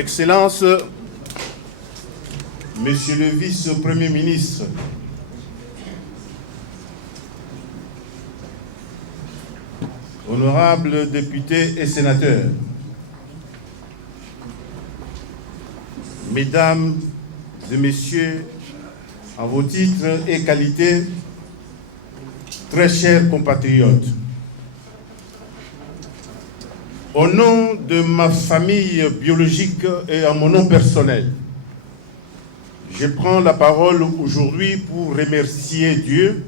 Excellences, Monsieur le Vice-Premier ministre, honorables députés et sénateurs, Mesdames et Messieurs, en vos titres et qualités, très chers compatriotes, au nom de ma famille biologique et en mon nom personnel, je prends la parole aujourd'hui pour remercier Dieu,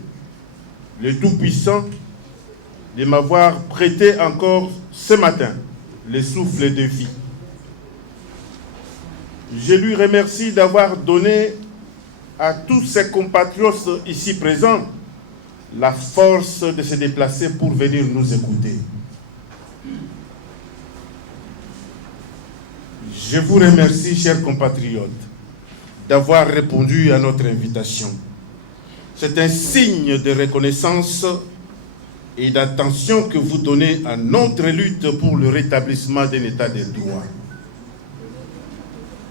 le Tout-Puissant, de m'avoir prêté encore ce matin le souffle de vie. Je lui remercie d'avoir donné à tous ses compatriotes ici présents la force de se déplacer pour venir nous écouter. Je vous remercie, chers compatriotes, d'avoir répondu à notre invitation. C'est un signe de reconnaissance et d'attention que vous donnez à notre lutte pour le rétablissement d'un état de droit.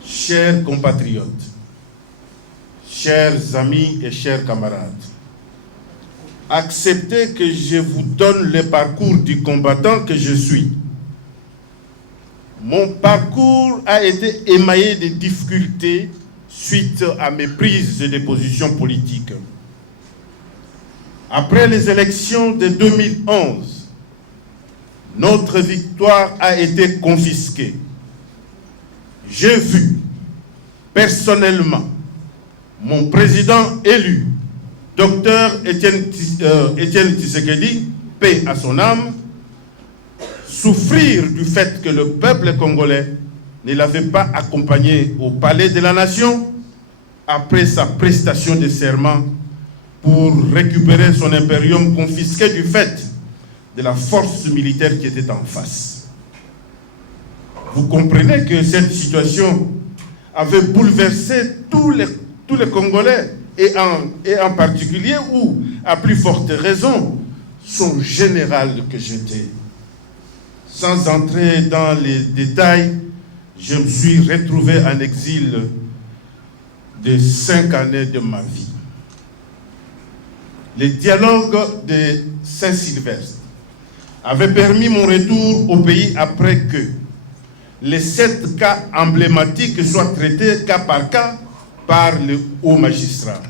Chers compatriotes, chers amis et chers camarades, acceptez que je vous donne le parcours du combattant que je suis. Mon parcours a été émaillé de difficultés suite à mes prises de position politiques. Après les élections de 2011, notre victoire a été confisquée. J'ai vu personnellement mon président élu, Dr Étienne Tshisekedi, paix à son âme, souffrir du fait que le peuple congolais ne l'avait pas accompagné au palais de la nation après sa prestation de serment pour récupérer son impérium confisqué du fait de la force militaire qui était en face. Vous comprenez que cette situation avait bouleversé tous les Congolais et en particulier, ou à plus forte raison, son général que j'étais. Sans entrer dans les détails, je me suis retrouvé en exil de 5 années de ma vie. Le dialogue de Saint-Sylvestre avait permis mon retour au pays après que les 7 cas emblématiques soient traités cas par cas par le haut magistrat.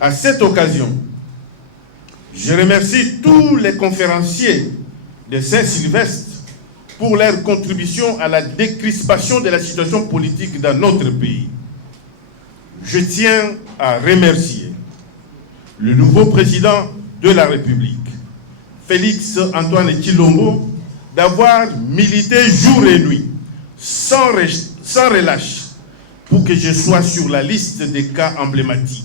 À cette occasion, je remercie tous les conférenciers de Saint-Sylvestre pour leur contribution à la décrispation de la situation politique dans notre pays. Je tiens à remercier le nouveau président de la République, Félix Antoine Tshilombo, d'avoir milité jour et nuit, sans relâche, pour que je sois sur la liste des cas emblématiques.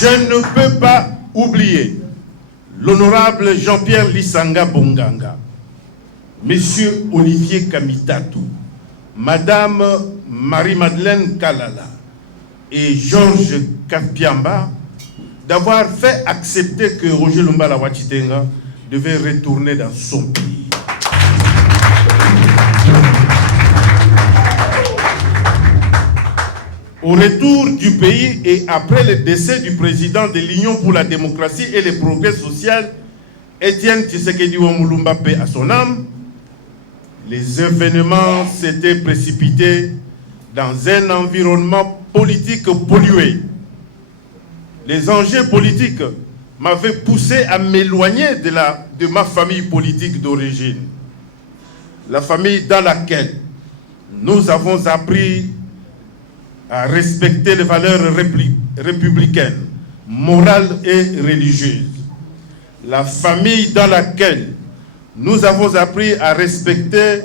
Je ne peux pas oublier l'honorable Jean-Pierre Lissanga Bonganga, Monsieur Olivier Kamitatou, Madame Marie-Madeleine Kalala et Georges Kapiamba d'avoir fait accepter que Roger Lumbala Wachitenga devait retourner dans son pays. Au retour du pays et après le décès du président de l'Union pour la démocratie et le progrès social, Étienne Tshisekedi Wamulumba, paix à son âme, les événements s'étaient précipités dans un environnement politique pollué. Les enjeux politiques m'avaient poussé à m'éloigner de ma famille politique d'origine. La famille dans laquelle nous avons appris à respecter les valeurs républicaines, morales et religieuses. La famille dans laquelle nous avons appris à respecter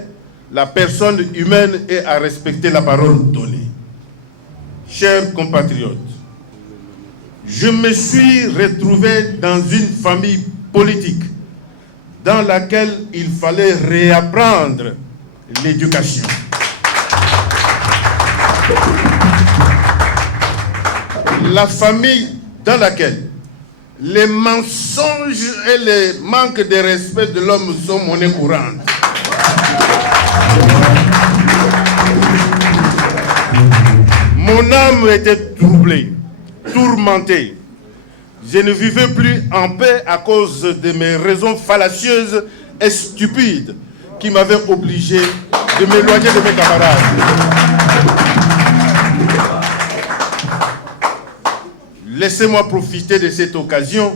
la personne humaine et à respecter la parole donnée. Chers compatriotes, je me suis retrouvé dans une famille politique dans laquelle il fallait réapprendre l'éducation. La famille dans laquelle les mensonges et les manques de respect de l'homme sont monnaie courante. Mon âme était troublée, tourmentée. Je ne vivais plus en paix à cause de mes raisons fallacieuses et stupides qui m'avaient obligé de m'éloigner de mes camarades. Laissez-moi profiter de cette occasion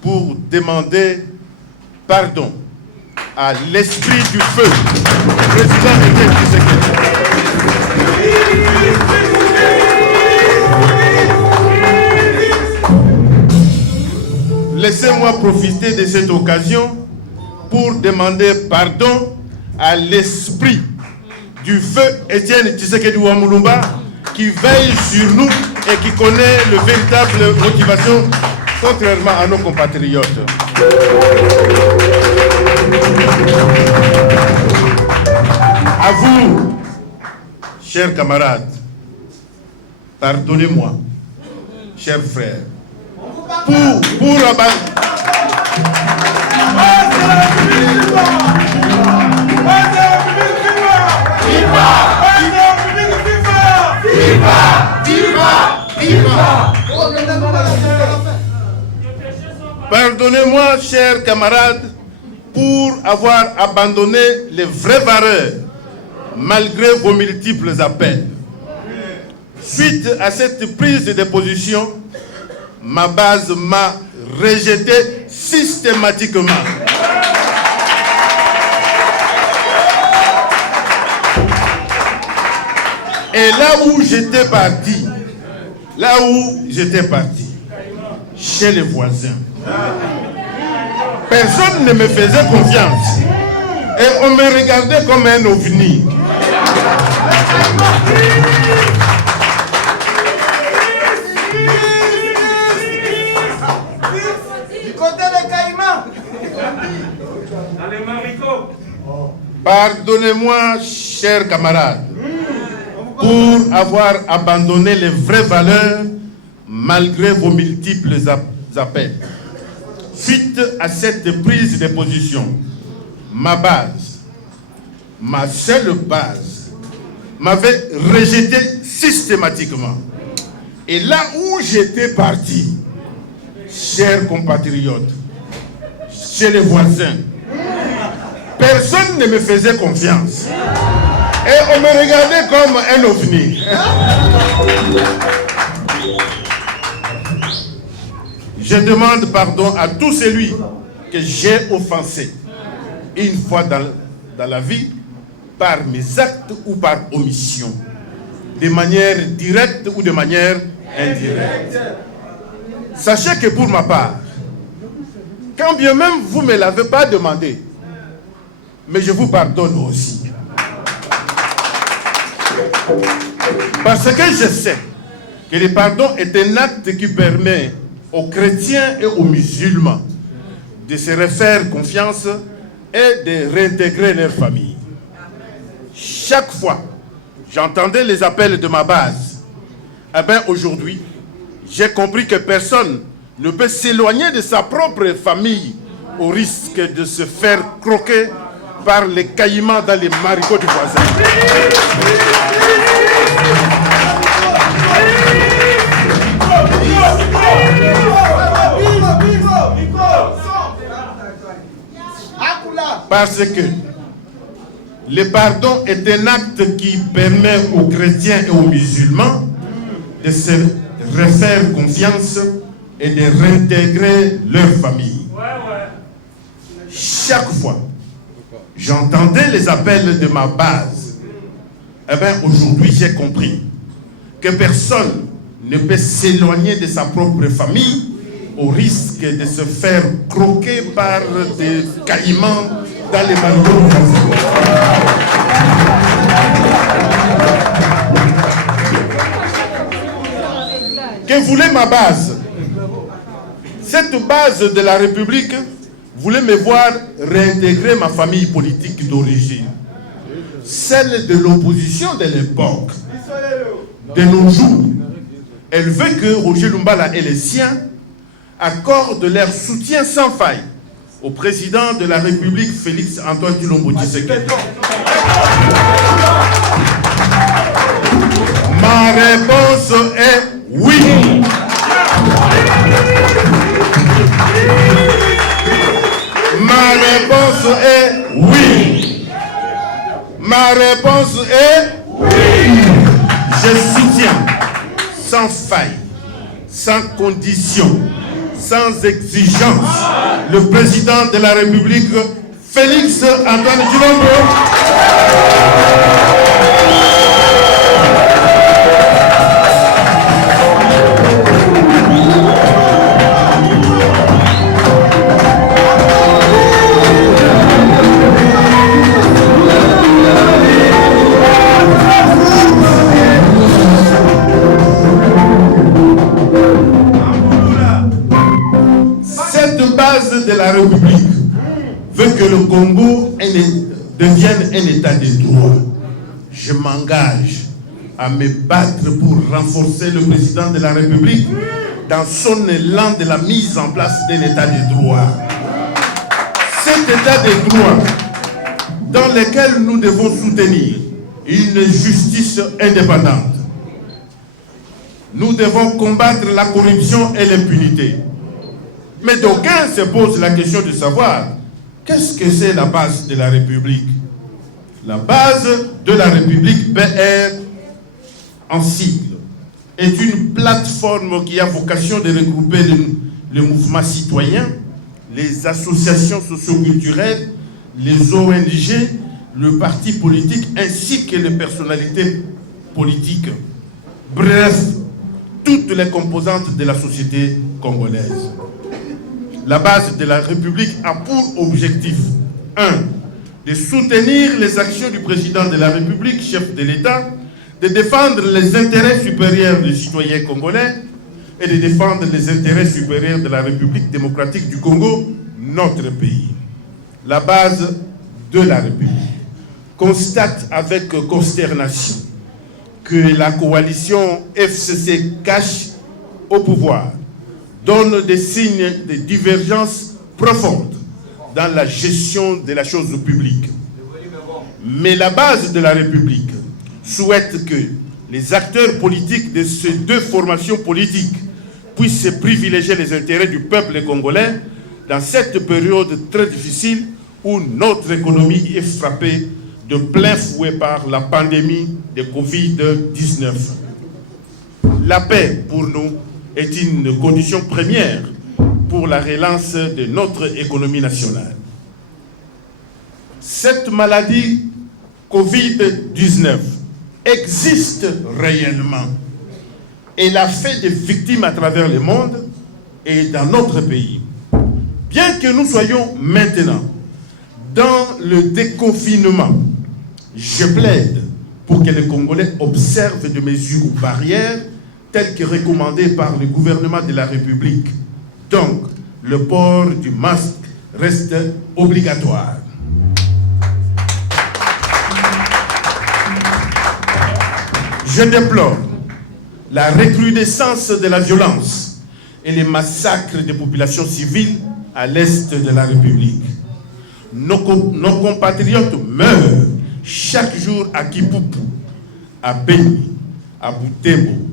pour demander pardon à l'esprit du feu, président Étienne Tshisekedi. Laissez-moi profiter de cette occasion pour demander pardon à l'esprit du feu Étienne Tshisekedi Wamulumba qui veille sur nous et qui connaît le véritable motivation, contrairement à nos compatriotes. À vous, chers camarades, pardonnez-moi, chers frères, pour Pardonnez-moi, chers camarades, pour avoir abandonné les vraies valeurs malgré vos multiples appels. Suite à cette prise de position, ma base m'a rejeté systématiquement. Et là où j'étais parti, chez les voisins, personne ne me faisait confiance. Et on me regardait comme un ovni. Du côté des Caïmans. Pardonnez-moi, chers camarades, pour avoir abandonné les vraies valeurs malgré vos multiples appels. Suite à cette prise de position, ma base, ma seule base, m'avait rejeté systématiquement. Et là où j'étais parti, chers compatriotes, chez les voisins, personne ne me faisait confiance. Et on me regardait comme un ovni. Je demande pardon à tout celui que j'ai offensé une fois dans la vie, par mes actes ou par omission, de manière directe ou de manière indirecte. Sachez que pour ma part, quand bien même vous ne me l'avez pas demandé, mais je vous pardonne aussi. Parce que je sais que le pardon est un acte qui permet aux chrétiens et aux musulmans de se refaire confiance et de réintégrer leur famille. Chaque fois, j'entendais les appels de ma base. Eh bien, aujourd'hui, j'ai compris que personne ne peut s'éloigner de sa propre famille au risque de se faire croquer par les caïmans dans les marigots du voisin. Parce que le pardon est un acte qui permet aux chrétiens et aux musulmans de se refaire confiance et de réintégrer leur famille. Chaque fois, j'entendais les appels de ma base. Eh bien, aujourd'hui, j'ai compris que personne ne peut s'éloigner de sa propre famille au risque de se faire croquer par des caïmans dans les marigots. Que voulait ma base? Cette base de la République voulait me voir réintégrer ma famille politique d'origine, celle de l'opposition de l'époque. De nos jours, elle veut que Roger Lumbala et les siens accordent leur soutien sans faille au président de la République, Félix Antoine Tshilombo Tshisekedi. Ma réponse est oui. Ma réponse est oui. Ma réponse est oui. Je soutiens sans faille, sans condition, sans exigence, le président de la République, Félix Antoine Tshilombo. De la République veut que le Congo devienne un état de droit. Je m'engage à me battre pour renforcer le président de la République dans son élan de la mise en place d'un état de droit. Cet état de droit dans lequel nous devons soutenir une justice indépendante. Nous devons combattre la corruption et l'impunité. Mais d'aucuns se posent la question de savoir qu'est-ce que c'est la base de la République. La base de la République, BR en sigle, est une plateforme qui a vocation de regrouper les mouvements citoyens, les associations socio-culturelles, les ONG, le parti politique ainsi que les personnalités politiques. Bref, toutes les composantes de la société congolaise. La base de la République a pour objectif 1. De soutenir les actions du président de la République, chef de l'État, de défendre les intérêts supérieurs des citoyens congolais et de défendre les intérêts supérieurs de la République démocratique du Congo, notre pays. La base de la République constate avec consternation que la coalition FCC cache au pouvoir donne des signes de divergence profonde dans la gestion de la chose publique. Mais la base de la République souhaite que les acteurs politiques de ces deux formations politiques puissent privilégier les intérêts du peuple congolais dans cette période très difficile où notre économie est frappée de plein fouet par la pandémie de Covid-19. La paix, pour nous, est une condition première pour la relance de notre économie nationale. Cette maladie Covid-19 existe réellement. Elle a fait des victimes à travers le monde et dans notre pays. Bien que nous soyons maintenant dans le déconfinement, je plaide pour que les Congolais observent des mesures barrières telles que recommandées par le gouvernement de la République. Donc, le port du masque reste obligatoire. Je déplore la recrudescence de la violence et les massacres des populations civiles à l'est de la République. Nos compatriotes meurent chaque jour à Kipupu, à Beni, à Butembo,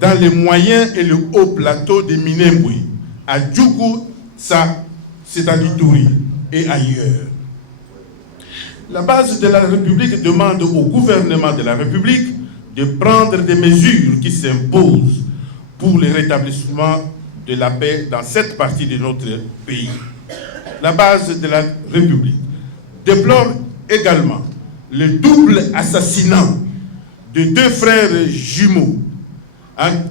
dans les moyens et le haut plateau de Minembwe, à Djougou, c'est à l'Ituri et ailleurs. La base de la République demande au gouvernement de la République de prendre des mesures qui s'imposent pour le rétablissement de la paix dans cette partie de notre pays. La base de la République déplore également le double assassinat de deux frères jumeaux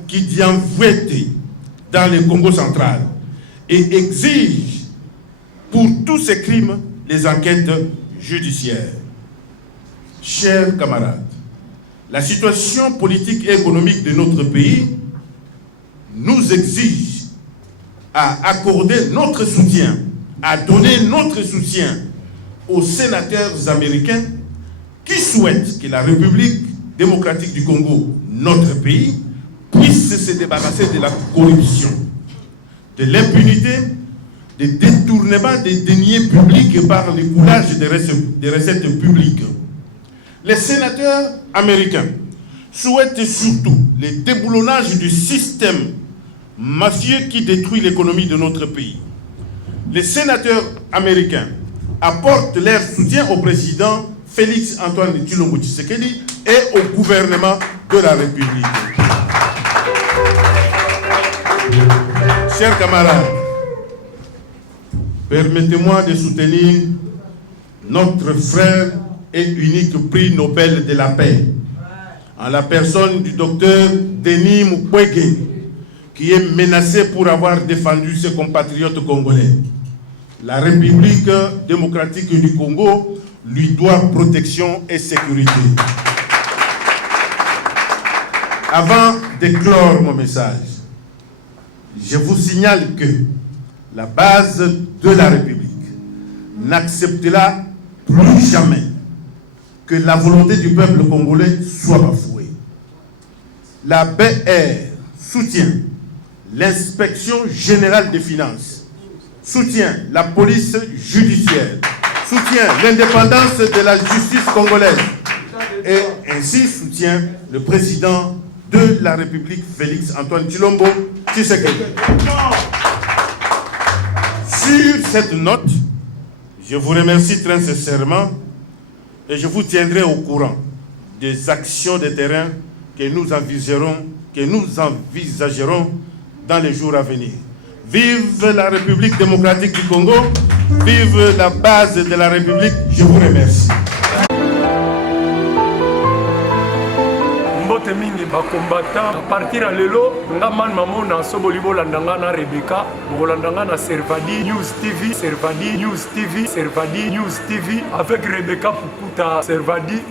Kidianvouete dans le Congo central et exige pour tous ces crimes les enquêtes judiciaires. Chers camarades, la situation politique et économique de notre pays nous exige à accorder notre soutien, à donner notre soutien aux sénateurs américains qui souhaitent que la République démocratique du Congo, notre pays, puisse se débarrasser de la corruption, de l'impunité, des détournements des deniers publics par le coulage des recettes publiques. Les sénateurs américains souhaitent surtout le déboulonnage du système mafieux qui détruit l'économie de notre pays. Les sénateurs américains apportent leur soutien au président Félix Antoine Tshilombo Tshisekedi et au gouvernement de la République. Chers camarades, permettez-moi de soutenir notre frère et unique prix Nobel de la paix, en la personne du docteur Denis Mukwege, qui est menacé pour avoir défendu ses compatriotes congolais. La République démocratique du Congo lui doit protection et sécurité. Avant de clore mon message, je vous signale que la base de la République n'acceptera plus jamais que la volonté du peuple congolais soit bafouée. La BR soutient l'inspection générale des finances, soutient la police judiciaire, soutient l'indépendance de la justice congolaise et ainsi soutient le président de la République, Félix Antoine Tshilombo Tshisekedi. Sur cette note, je vous remercie très sincèrement et je vous tiendrai au courant des actions de terrain que nous envisagerons dans les jours à venir. Vive la République démocratique du Congo, vive la base de la République, je vous remercie. Mbote mingi bakombata à partir à lelo ngaman mamona soboli bolandanga na Rebecca bolandanga na Servadi News TV Servadi News TV Servadi News TV avec Rebecca Pukuta Servadi